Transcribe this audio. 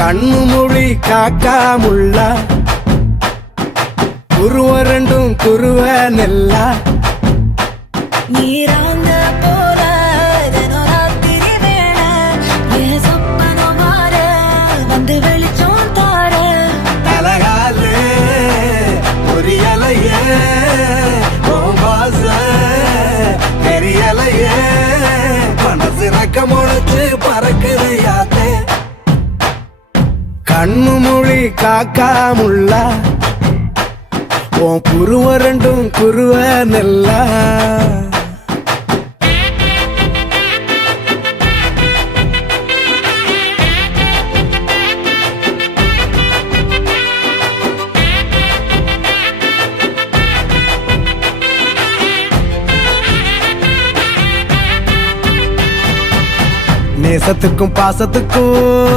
கண்ணு மொழி காக்காமுள்ள குருவ ரெண்டும் குருவ நெல்லா நீராங்க போல தினராத்திரி வேண என் சொப்பனம் மாற வந்து வெளிச்சம் தார தலகாலே பொரியலையே ஓம்பாச பெரியலையே மனசு ரக்க முளைச்சு பறக்குது யாத்தே கண்ணு மொழி காக்காமுள்ள உன் குருவ ரெண்டும் குருவ நெல்லா நேசத்துக்கும் பாசத்துக்கும்